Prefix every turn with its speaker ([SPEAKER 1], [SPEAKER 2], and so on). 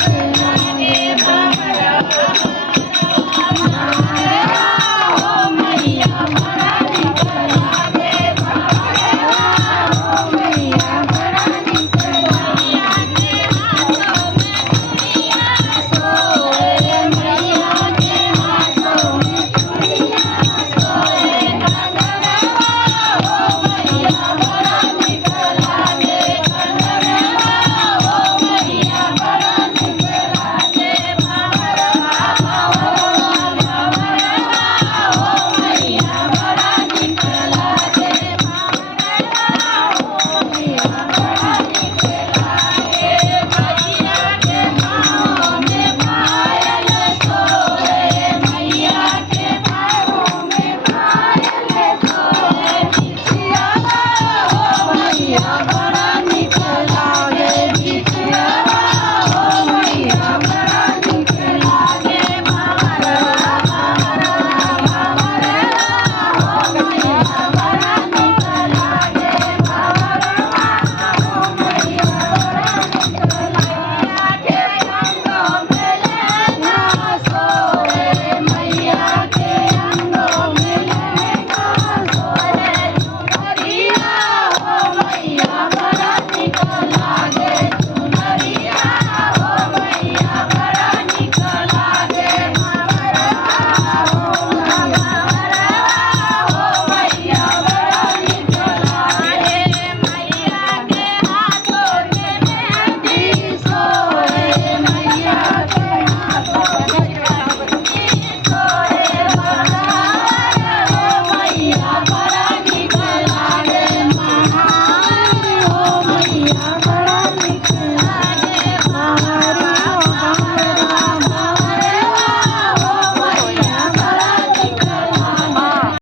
[SPEAKER 1] you.